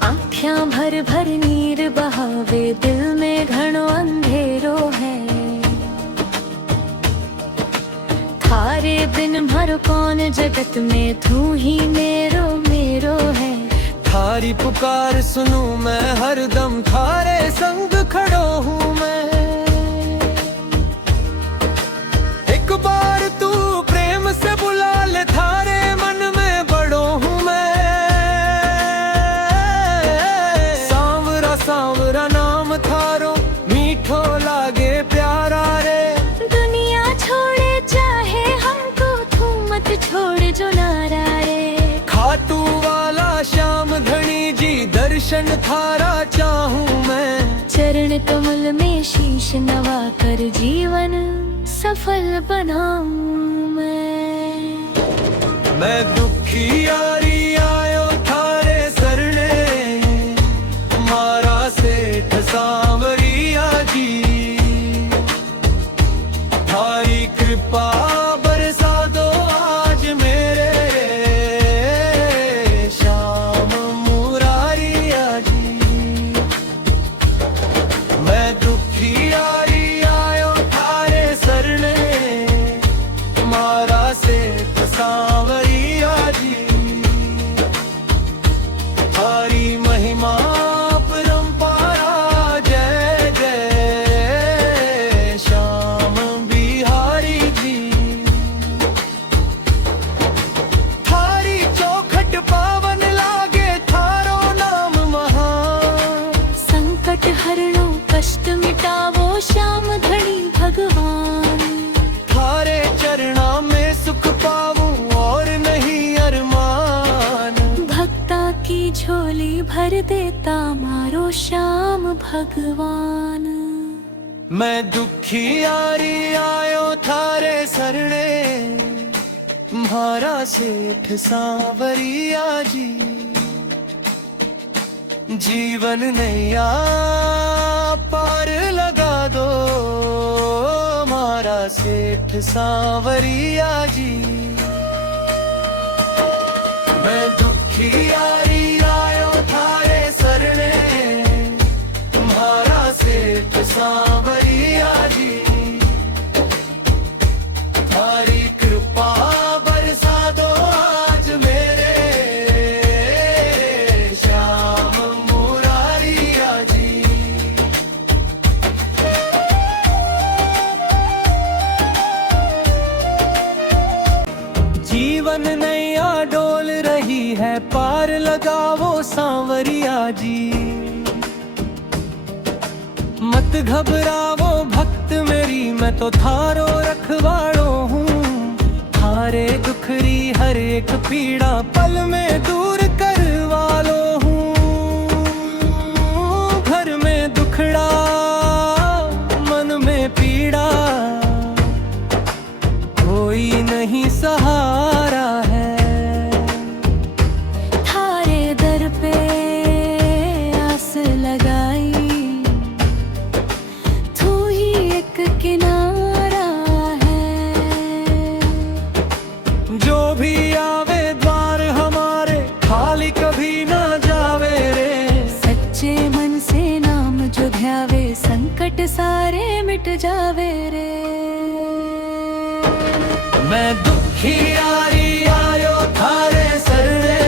आँखियाँ भर भर नीर बहावे, दिल में घणो अंधेरो है। थारे बिन मारो कौन जगत में, तू ही मेरो मेरो है। थारी पुकार सुनूं मैं हरदम, थारे संग खड़ो हूँ मैं। एक बार तू प्रेम से बुला ले, थारे मन में बड़ो हूँ मैं। सांवरा सांवरा नाम थारो, मीठो लागे प्यारा रे। दुनिया छोड़े चाहे हमको, तू मत छोड़ जो नारा रे। खाटू वाला श्याम धनी जी, दर्शन थारा चाहूं मैं। चरण कमल में शीश नवा कर जीवन सफल बनाऊं मैं दुखी यारी आयो थारे सरणे, तुम्हारा सेठ सांवरिया जी। थारी कृपा बरसा दो आज मेरे श्याम मुरारिया जी। मैं दुखी यारी आयो थारे सरणे, तुम्हारा सेठ सांवरिया जी। थारी महिमा परंपरा जय जय श्याम बिहारी जी। थारी चौखट पावन लागे थारो नाम महान। संकट हरणो कष्ट मिटावो श्याम धनी भगवान। थारे चरणा में सुख पाऊं और नहीं अरमान। भक्ता की झोली भर देता मारो श्याम भगवान। मैं दुखी यारी आयो थारे सरणे, तुम्हारा सेठ सांवरिया जी। जीवन नैया पार लगा दो हमारा सेठ सांवरिया जी। मैं दुखी यारी आयो थारे सरने तुम्हारा सेठ सांवरिया जी। थारी कृपा बरसा दो आज मेरे श्याम मुरारिया जी। जीवन नैया डोल रही है पार लगाओ सांवरिया जी। मत घबराओ भक्त मेरी मैं तो थारो रखवाड़ो हूँ। थारे दुखरी हर एक पीड़ा पल में दूर करवा लो हूँ। घर में दुखड़ा मन में पीड़ा कोई नहीं सहारा है। थारे दर पे आस लगाई तू ही एक किनारा है। जो भी आवे द्वार हमारे खाली कभी ना जावे रे। सच्चे मन से नाम जो ध्यावे संकट सारे मिट जावे रे। मैं दुखी यारी आयो थारे सरने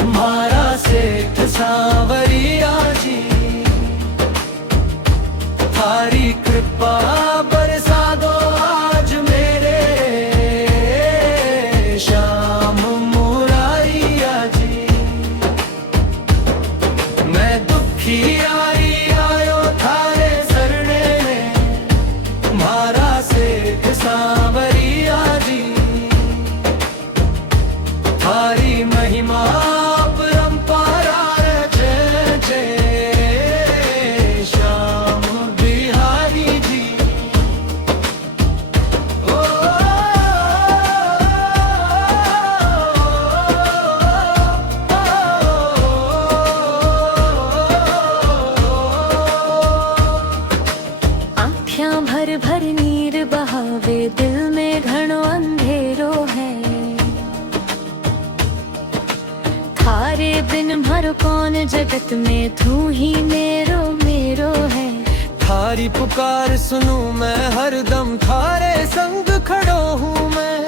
तुम्हारा सेठ सांवरिया जी। थारी कृपा बरसा दो आज मेरे श्याम मुरारिया जी। मैं दुखी यारी आयो थारे सरने तुम्हारा सेठ सांवरिया जी। थारी महिमा परंपरा जय जय श्याम बिहारी जी। ओ, आँखियाँ भर भर नीर बहावे दिल में घणो अंधेरो है। थारे बिन मर कौन जगत में तू ही मेरो मेरो है। थारी पुकार सुनूं मैं हरदम थारे संग खड़ो हूँ मैं।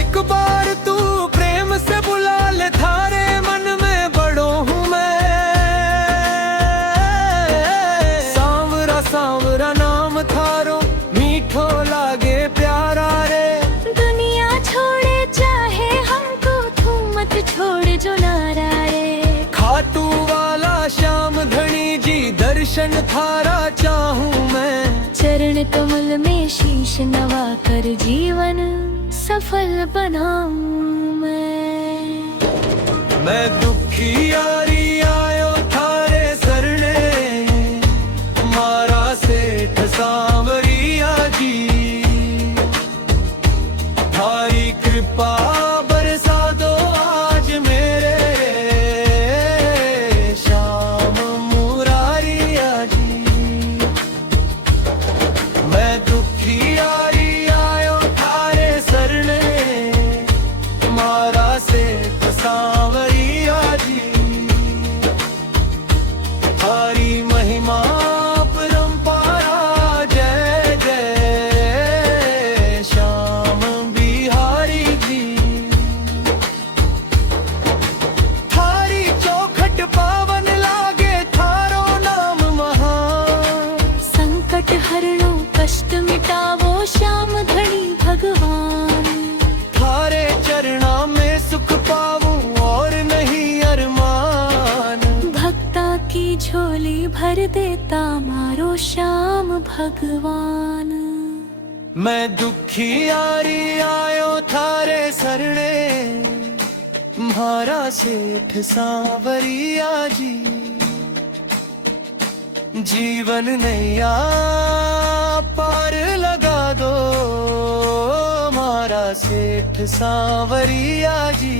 एक बार तू प्रेम से बुला ले थारे मन में बड़ो हूँ मैं। सांवरा सांवरा नाम थारो मीठो लागे प्यारा रे। दुनिया छोड़े चाहे हमको तू मत छोड़ जो नारा रे। खाटू वाला श्याम धनी जी दर्शन थारा चाहूं मैं। चरण कमल में शीश नवा कर जीवन सफल बनाऊं मैं दुखी यारी आयो थारे सरने तुम्हारा सेठ सांवरिया जी। थारी कृपा बरसा दो आज मेरे श्याम मुरारिया जी। मैं दुखी यारी आयो थारे सरने तुम्हारा सेठ सांवरिया जी। थारी महिमा परंपरा जय जय श्याम बिहारी जी। थारी चौखट पावन लागे थारो नाम महान। संकट हरणो कष्ट मिटावो श्याम धनी भगवान। थारे चरणा में सुख पाऊं और नहीं अरमान। भक्ता की झोली भर देता मारो श्याम भगवान। मैं दुखी यारी आयो थारे सरने तुम्हारा सेठ सांवरिया जी। जीवन नैया पार लगा दो सेठ सांवरिया जी।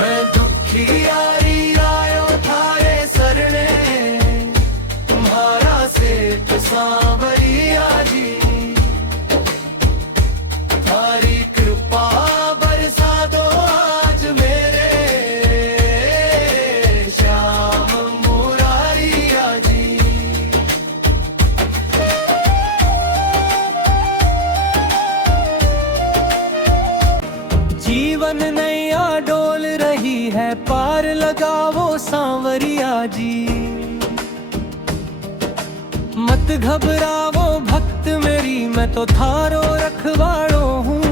मैं दुखी यारी आयो थारे सरणे, तुम्हारा सेठ सांवरिया जी। थारी कृपा बरसा दो आज मेरे श्याम मुरारिया जी। जीवन नैया डोल रही है, पार लगाओ सांवरिया जी। मत घबराओ भक्त मेरी, मैं तो थारो रखवाड़ो हूँ।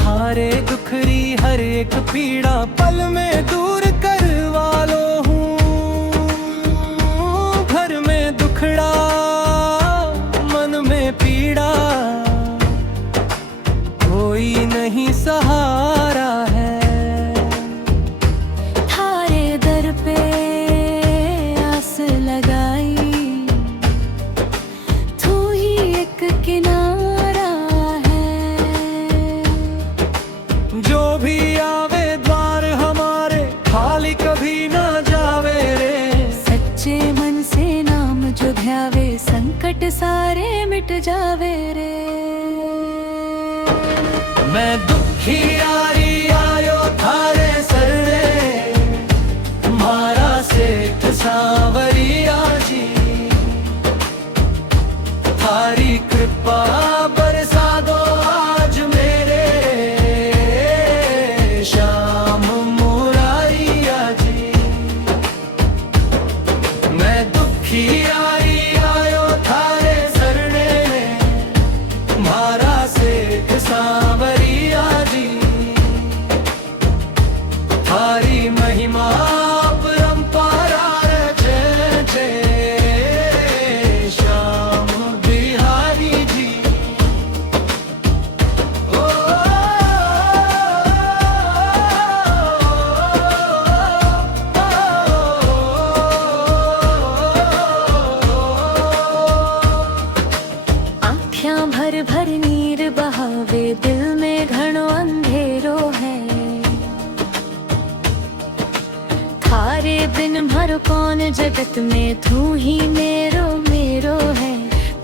थारे दुखरी हर एक पीड़ा पल में दूर करवा लो हूँ। घर में दुखड़ा मन में पीड़ा, कोई नहीं सहारा है। थारे दर पे आस लगाई, तू ही एक किनारा है। जो भी आवे द्वार हमारे, खाली कभी ना जावे रे। सच्चे मन से नाम जो ध्यावे, संकट सारे मिट जावे रे। मैं दुखी यारी आयो थारे सरणे, तुम्हारा सेठ सांवरिया जी। थारी कृपा बरसा दो आज मेरे श्याम मुरारिया जी। मैं दुखी यारी आयो थारे सरणे, तुम्हारा सेठ सांवरिया जी। थारी महिमा परंपरा जय जय श्याम बिहारी जी। ओ, आँखियाँ भर भर नीर बहावे, दिल में घणो अंधेरो है। थारे बिन भर कौन जगत में, तू ही मेरो मेरो है।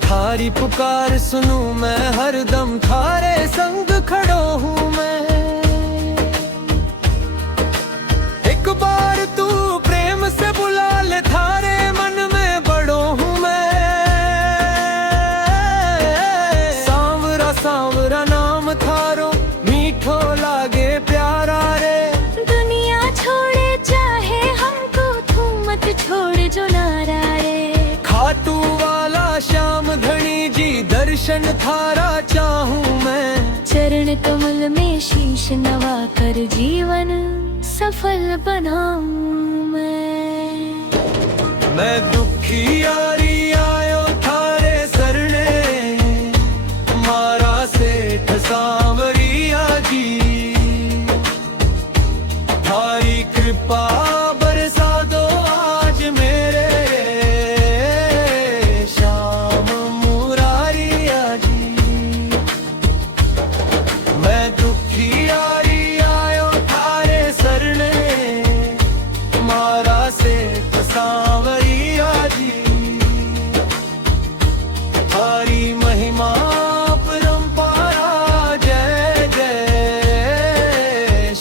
थारी पुकार सुनूं मैं हरदम, थारे संग खड़ो हूँ मैं। एक बार तू प्रेम से बुला ले, थारे मन में बड़ो हूँ मैं। सांवरा सांवरा नाम थारो, मीठो लागे प्यारा रे। दुनिया छोड़े चाहे हमको, तू मत छोड़ जो नारा रे। खाटू वाला श्याम धनी जी, दर्शन थारा चाहूं मैं। चरण कमल में शीश नवा कर, जीवन सफल बनाऊं मैं दुखी यारी आयो थारे सरणे, तुम्हारा सेठ सांवरिया जी। थारी कृपा बरसा दो आज मेरे श्याम मुरारिया जी। मैं दुखी यारी आयो थारे सरणे, तुम्हारा सेठ सांवरिया जी। थारी महिमा परंपरा जय जय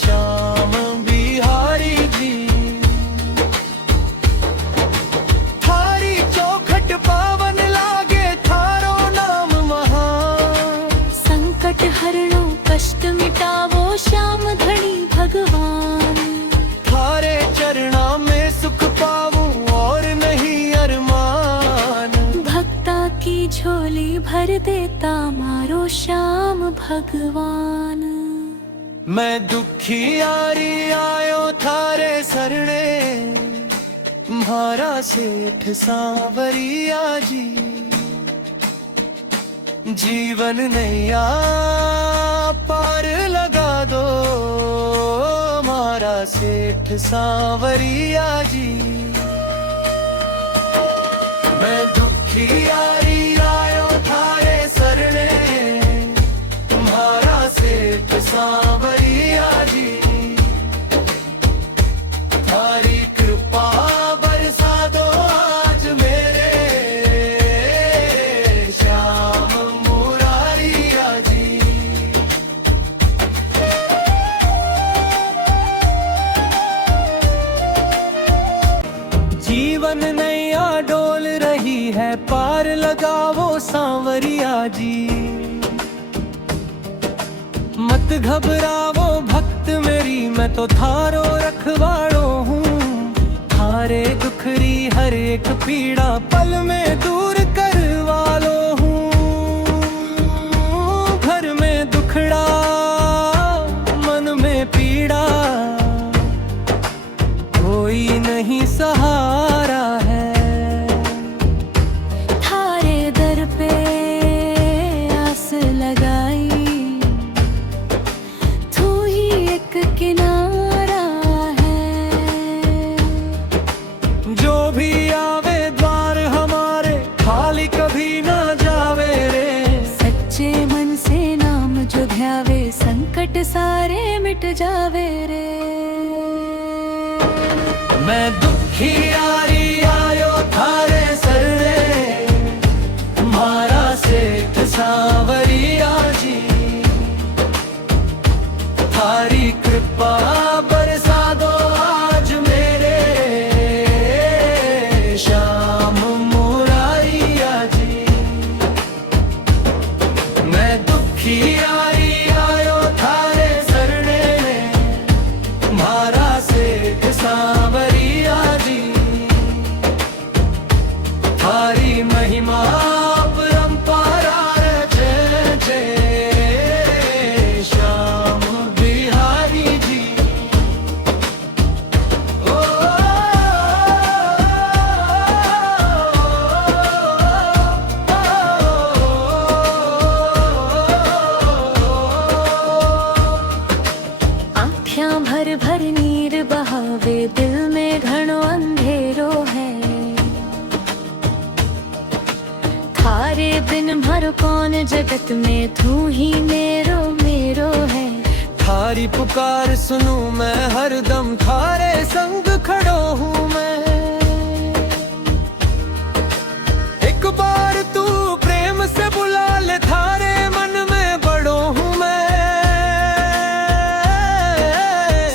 श्याम बिहारी जी। थारी चौखट पावन लागे, थारो नाम महान। संकट हरणो कष्ट मिटावो, श्याम धनी भगवान। थारे चरणा में सुख पाऊं और नहीं अरमान। भक्ता की झोली भर देता मारो श्याम भगवान। मैं दुखी यारी आयो थारे सरणे, तुम्हारा सेठ सांवरिया जी। जीवन नैया पार लगा दो मारा सेठ सांवरिया जी। मैं दुखी यारी आयो थारे सरणे, सांवरिया जी, थारी कृपा बरसा दो आज मेरे श्याम मुरारिया जी। जीवन नैया डोल रही है, पार लगाओ सांवरिया जी। मत घबराओ भक्त मेरी, मैं तो थारो रखवाड़ो हूँ। थारे दुखरी हर एक पीड़ा पल में दूर करवा लो हूँ। घर में दुखड़ा मन में पीड़ा, कोई नहीं सहारा है। थारे दर पे आस लगाई, तू ही एक किनारा है। जो भी आवे द्वार हमारे, खाली कभी ना जावे रे। सच्चे मन से नाम जो ध्यावे, संकट सारे मिट जावे रे। मैं दुखी यारी आयो थारे सरने, मारा सेठ सांवरिया जी। थारी कृपा बरसा दो आज मेरे श्याम मुरारिया जी। मैं दुखी यारी आयो थारे सरने, मारा सेठ सांवरिया जी। थारी महिमा परंपरा जय जय श्याम बिहारी जी। ओ, आँखियाँ भर भर नीर बहावे, दिल में घणो अंधेरो है। थारे बिन भर कौन जगत में, तू ही मेरो मेरो है। थारी पुकार सुनूं मैं हरदम, थारे संग खड़ो हूँ मैं। एक बार तू प्रेम से बुला ले, थारे मन में बड़ो हूँ मैं।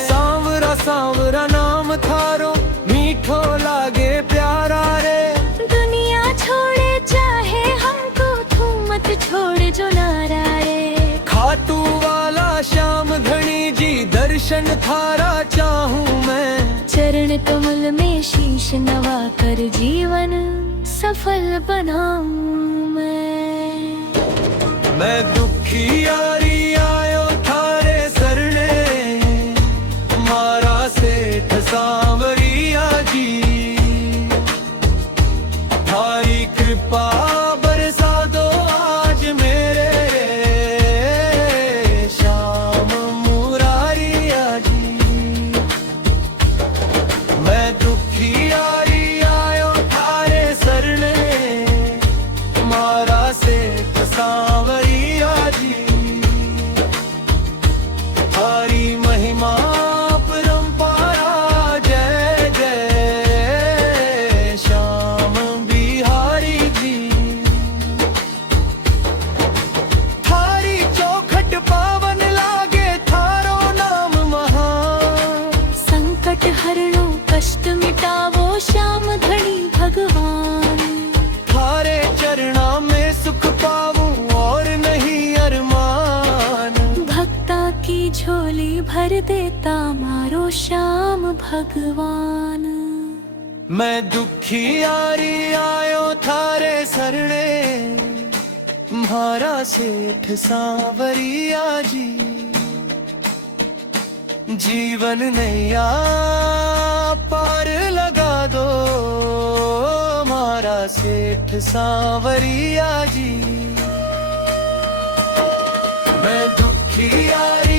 सांवरा सांवरा नाम थारो, मीठो लागे प्यारा रे। दुनिया छोड़े चाहे हमको, तू मत छोड़ जो नारा रे। खाटू वाला श्याम धनी जी, दर्शन थारा चाहूं मैं। चरण कमल में शीश नवा कर, जीवन सफल बनाऊं मैं दुखी यारी आयो थारे सरने, मारा सेठ सांवरिया जी। थारी कृपा बरसा दो आज मेरे श्याम मुरारिया जी। मैं दुखी यारी आयो थारे सरने, मारा सेठ सांवरिया जी। थारी महिमा परंपरा जय जय श्याम बिहारी जी। थारी चौखट पावन लागे, थारो नाम महान। संकट हरणो कष्ट मिटावो, श्याम धनी भगवान। थारे चरणा में सुख पाऊं और नहीं अरमान। भक्ता की झोली भर देता मारो श्याम भगवान। मैं दुखी यारी आयो थारे सरने, मारा सेठ सांवरिया जी। जीवन नैया पार लगा दो, मारा सेठ सांवरिया जी। मैं दुखी यारी